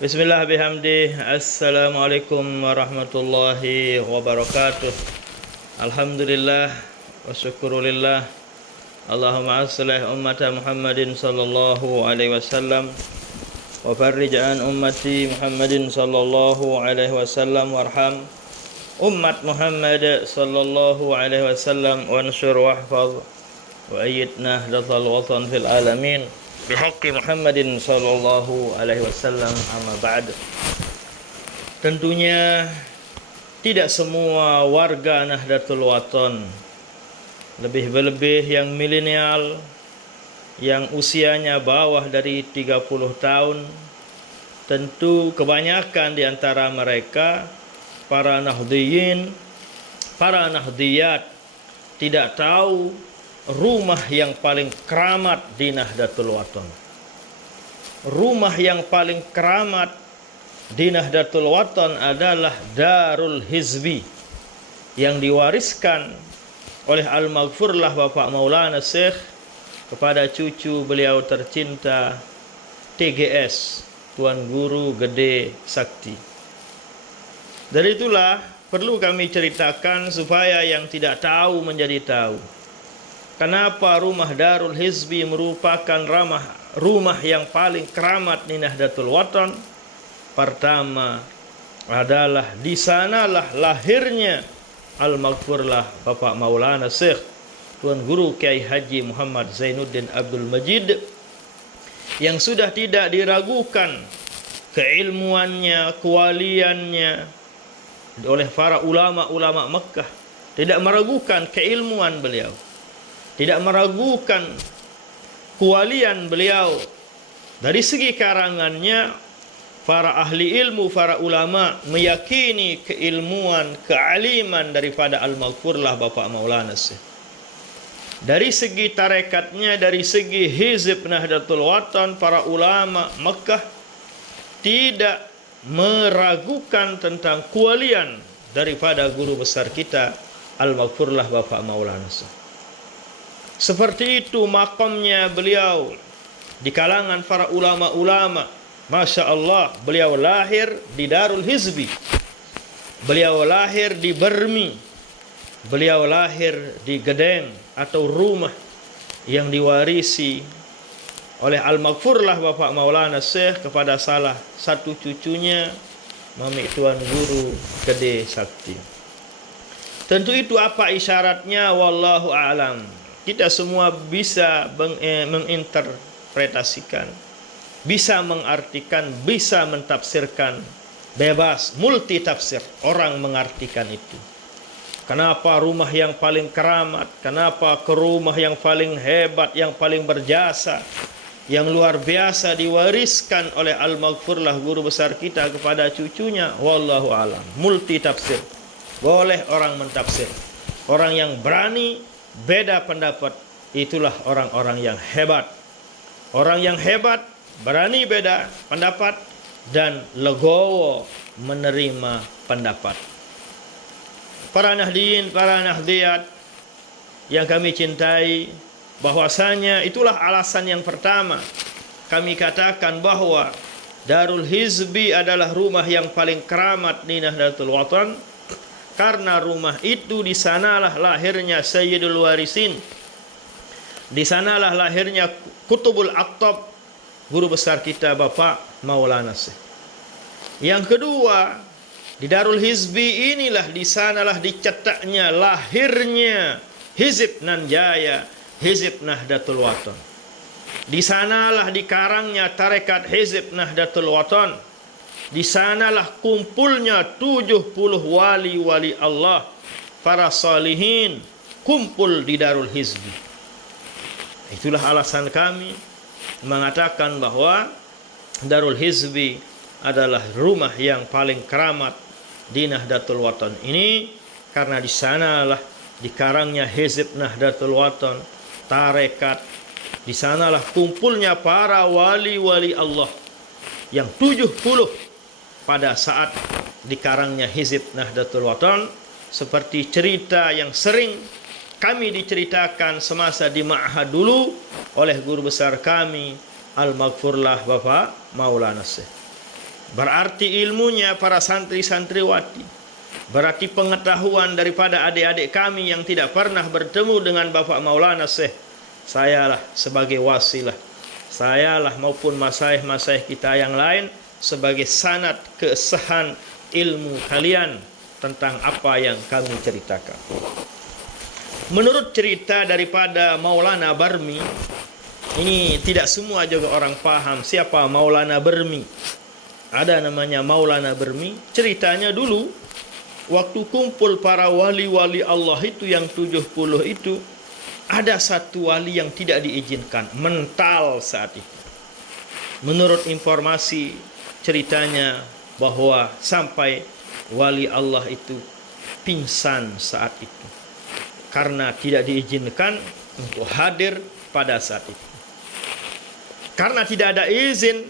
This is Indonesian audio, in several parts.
Bismillah bihamdi. Assalamualaikum warahmatullahi wabarakatuh. Alhamdulillah wa syukurulillah. Allahumma aslih ummata Muhammadin sallallahu alaihi wasallam wa farrij an ummati Muhammadin sallallahu alaihi wasallam warham ummat Muhammad sallallahu alaihi wasallam wa ansur wahfaz wa ayyid nahdatal watan fil alamin bihaqqi Muhammadin sallallahu alaihi wasallam, amma ba'd. Tentunya tidak semua warga Nahdlatul Wathon, lebih-lebih yang milenial, yang usianya bawah dari 30 tahun, tentu kebanyakan di antara mereka para Nahdliyin, para Nahdliyat tidak tahu rumah yang paling keramat di Nahdlatul Wathon. Rumah yang paling keramat di Nahdlatul Wathon adalah Darul Hizbi yang diwariskan oleh Al-Maghfurlah Bapak Maulana Syekh kepada cucu beliau tercinta TGS, Tuan Guru Gede Sakti. Dari itulah perlu kami ceritakan supaya yang tidak tahu menjadi tahu. Kenapa rumah Darul Hizbi merupakan rumah yang paling keramat di Nahdlatul Wathon? Pertama adalah di sanalah lahirnya Al-Maghfurlah Bapak Maulana Syekh Tuan Guru Kiai Haji Muhammad Zainuddin Abdul Majid, yang sudah tidak diragukan keilmuannya, kewaliannya oleh para ulama-ulama Mekah. Tidak meragukan keilmuan beliau, tidak meragukan kewalian beliau. Dari segi karangannya, para ahli ilmu, para ulama meyakini keilmuan, kealiman daripada Al-Maghfurlah Bapak Maulana Syekh. Dari segi tarekatnya, dari segi hizib Nahdlatul Wathon, para ulama Mekah tidak meragukan tentang kewalian daripada guru besar kita Al-Maghfurlah Bapak Maulana Syekh. Seperti itu makamnya beliau di kalangan para ulama-ulama. Masya Allah, beliau lahir di Darul Hizbi, beliau lahir di Bermi, beliau lahir di Gedeng atau rumah yang diwarisi oleh Al-Maghfurlah Bapak Maulana Syekh kepada salah satu cucunya, Mami Tuan Guru Gede Sakti. Tentu itu apa isyaratnya, wallahu a'lam. Kita semua bisa menginterpretasikan, bisa mengartikan, bisa mentafsirkan, bebas, multi tafsir orang mengartikan itu. Kenapa rumah yang paling keramat? Kenapa ke rumah yang paling hebat, yang paling berjasa, yang luar biasa diwariskan oleh Al-Maghfurlah guru besar kita kepada cucunya? Wallahu alam. Multi tafsir. Boleh orang mentafsir. Orang yang berani beda pendapat, itulah orang-orang yang hebat. Orang yang hebat berani beda pendapat dan legowo menerima pendapat. Para Nahdliyin, para Nahdliyat yang kami cintai, bahwasanya itulah alasan yang pertama kami katakan bahwa Darul Hizbi adalah rumah yang paling keramat di Nahdlatul Wathon, karena rumah itu di sanalah lahirnya Sayyidul Warisin, di sanalah lahirnya Kutubul Aqtab, guru besar kita Bapak Maulana Syekh. Yang kedua, di Darul Hizbi inilah, di sanalah dicetaknya lahirnya Hizib Nanjaya, Hizib Nahdlatul Wathon. Di sanalah dikarangnya tarekat Hizib Nahdlatul Wathon. Di sanalah kumpulnya 70 wali-wali Allah, para salihin, kumpul di Darul Hizbi. Itulah alasan kami mengatakan bahwa Darul Hizbi adalah rumah yang paling keramat di Nahdlatul Wathon ini, karena di sanalah dikarangnya Hizib Nahdlatul Wathon, tarekat. Di sanalah kumpulnya para wali-wali Allah yang 70 pada saat dikarangnya Hizib Nahdlatul Wathon, seperti cerita yang sering kami diceritakan semasa di Ma'had dulu oleh guru besar kami Al-Maghfurlah Bapak Maulana Syekh. berarti ilmunya para santri-santriwati, berarti pengetahuan daripada adik-adik kami yang tidak pernah bertemu dengan Bapak Maulana Syekh. Sayalah sebagai wasilah, sayalah maupun masaih-masaih kita yang lain sebagai sanad kesahan ilmu kalian tentang apa yang kami ceritakan. Menurut cerita daripada Maulana Barmi, ini tidak semua juga orang paham siapa Maulana Barmi. Ada namanya Maulana Barmi. Ceritanya dulu waktu kumpul para wali-wali Allah itu yang 70 itu, ada satu wali yang tidak diizinkan, mental saat itu. Menurut informasi ceritanya bahwa sampai wali Allah itu pingsan saat itu karena tidak diizinkan untuk hadir pada saat itu. Karena tidak ada izin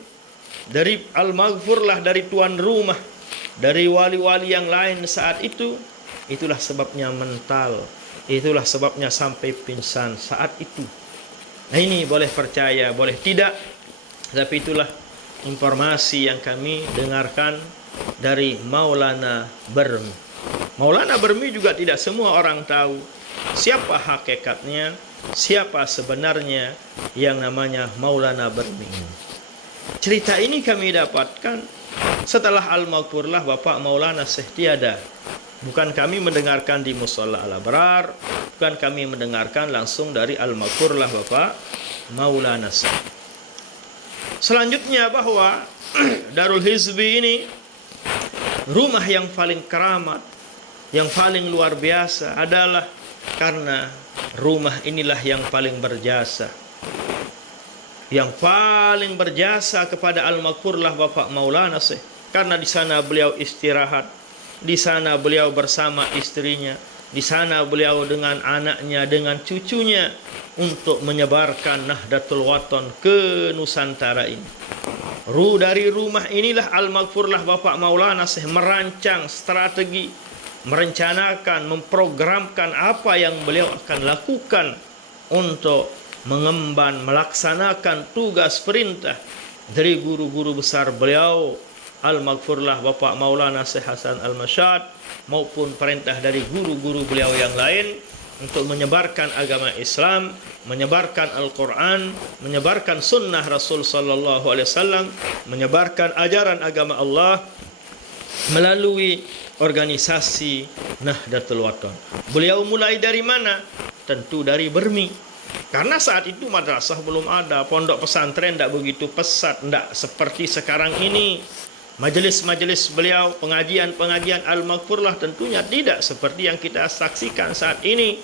dari Al-Maghfur lah, dari tuan rumah, dari wali-wali yang lain saat itu, itulah sebabnya mental, itulah sebabnya sampai pingsan saat itu. Nah, ini boleh percaya, boleh tidak, tapi itulah informasi yang kami dengarkan dari Maulana Barmi. Maulana Barmi juga tidak semua orang tahu siapa hakikatnya, siapa sebenarnya yang namanya Maulana Barmi. Cerita ini kami dapatkan setelah Al-Maghfurlah Bapak Maulana Syekh tiada. Bukan kami mendengarkan di Musholla Al-Abrar, bukan kami mendengarkan langsung dari Al-Maghfurlah Bapak Maulana Syekh. Selanjutnya bahwa Darul Hizbi ini rumah yang paling keramat, yang paling luar biasa adalah karena rumah inilah yang paling berjasa. Yang paling berjasa kepada Al-Maghfurlah Bapak Maulana Syekh, karena di sana beliau istirahat, di sana beliau bersama istrinya, di sana beliau dengan anaknya, dengan cucunya untuk menyebarkan Nahdlatul Wathon ke Nusantara ini. Dari rumah inilah Al-Maghfurlah Bapak Maulana Syekh merancang strategi, merencanakan, memprogramkan apa yang beliau akan lakukan untuk mengemban, melaksanakan tugas perintah dari guru-guru besar beliau, Al-Maghfurlah Bapak Maulana Syekh Hasan Al-Masyad, maupun perintah dari guru-guru beliau yang lain untuk menyebarkan agama Islam, menyebarkan Al-Quran, menyebarkan sunnah Rasul Sallallahu Alaihi Wasallam, menyebarkan ajaran agama Allah melalui organisasi Nahdlatul Wathon. Beliau mulai dari mana? Tentu dari Barmi. Karena saat itu madrasah belum ada, pondok pesantren tidak begitu pesat, tidak seperti sekarang ini. Majelis-majelis beliau, pengajian-pengajian Al-Maghfurlah tentunya tidak seperti yang kita saksikan saat ini.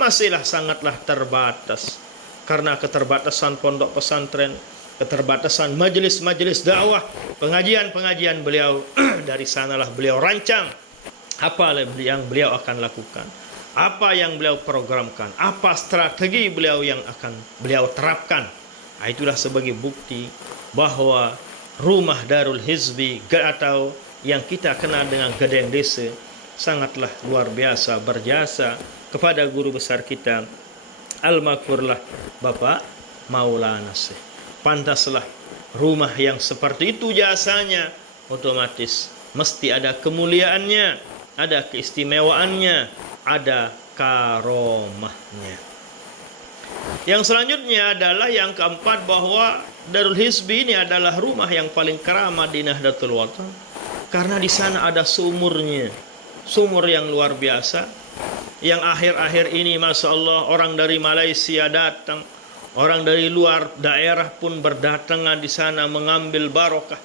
Masihlah sangatlah terbatas. Karena keterbatasan pondok pesantren, keterbatasan majelis-majelis dakwah, pengajian-pengajian beliau, dari sanalah beliau rancang apa yang beliau akan lakukan, apa yang beliau programkan, apa strategi beliau yang akan beliau terapkan. Nah, itulah sebagai bukti bahwa rumah Darul Hizbi atau yang kita kenal dengan Gedeng Desa sangatlah luar biasa berjasa kepada guru besar kita Al-Maghfurlah Bapak Maulana Syekh. Pantaslah rumah yang seperti itu jasanya, otomatis mesti ada kemuliaannya, ada keistimewaannya, ada karomahnya. Yang selanjutnya adalah yang keempat, bahwa Darul Hizbi ini adalah rumah yang paling keramat di Nahdlatul Wathon karena di sana ada sumurnya, sumur yang luar biasa. Yang akhir-akhir ini Masya Allah orang dari Malaysia datang, orang dari luar daerah pun berdatangan di sana mengambil barokah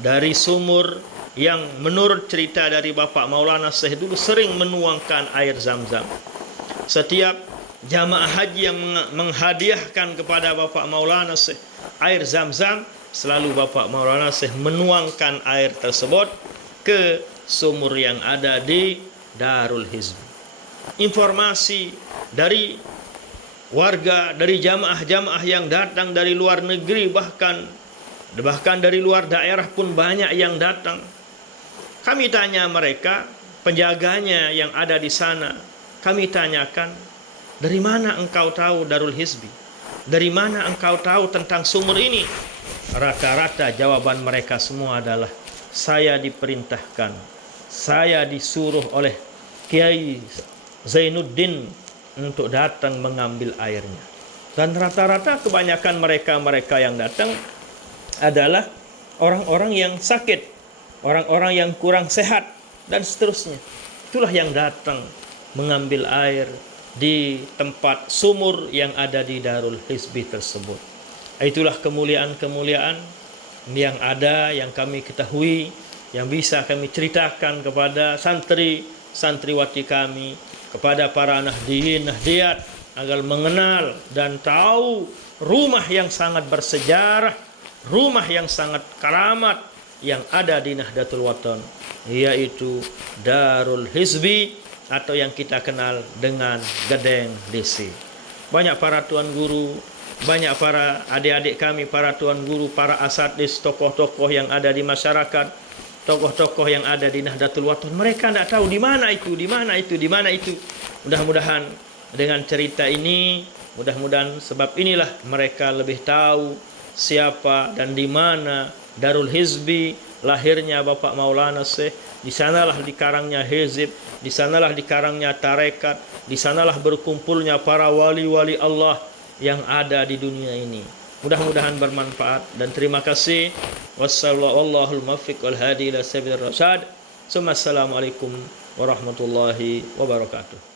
dari sumur yang menurut cerita dari Bapak Maulana Syekh dulu sering menuangkan air Zam-Zam. Setiap jamaah haji yang menghadiahkan kepada Bapak Maulana Syekh air Zam-Zam, selalu Bapak Maulana Syekh menuangkan air tersebut ke sumur yang ada di Darul Hizbi. Informasi dari warga, dari jamaah-jamaah yang datang dari luar negeri, bahkan dari luar daerah pun banyak yang datang. Kami tanya mereka, penjaganya yang ada di sana, kami tanyakan, dari mana engkau tahu Darul Hizbi? Dari mana engkau tahu tentang sumur ini? rata-rata jawaban mereka semua adalah, saya diperintahkan, saya disuruh oleh Kiai Zainuddin untuk datang mengambil airnya. Dan rata-rata kebanyakan mereka yang datang adalah orang-orang yang sakit, orang-orang yang kurang sehat, dan seterusnya. Itulah yang datang mengambil air di tempat sumur yang ada di Darul Hizbi tersebut. Itulah kemuliaan-kemuliaan yang ada, yang kami ketahui, yang bisa kami ceritakan kepada santriwati kami, kepada para nahdiyin, nahdiyat, agar mengenal dan tahu rumah yang sangat bersejarah, rumah yang sangat karamat yang ada di Nahdlatul Watan, yaitu Darul Hizbi atau yang kita kenal dengan Gedeng DC. Banyak para tuan guru, banyak para adik-adik kami, para tuan guru, para asatidz, tokoh-tokoh yang ada di masyarakat, tokoh-tokoh yang ada di Nahdlatul Watan, mereka tidak tahu di mana itu, di mana itu, di mana itu. Mudah-mudahan dengan cerita ini, mudah-mudahan sebab inilah mereka lebih tahu siapa dan di mana Darul Hizbi, lahirnya Bapak Maulana Syekh. Di sanalah dikarangnya hizib, di sanalah dikarangnya tarekat, di sanalah berkumpulnya para wali-wali Allah yang ada di dunia ini. Mudah-mudahan bermanfaat dan terima kasih. Wassalamualaikum warahmatullahi wabarakatuh.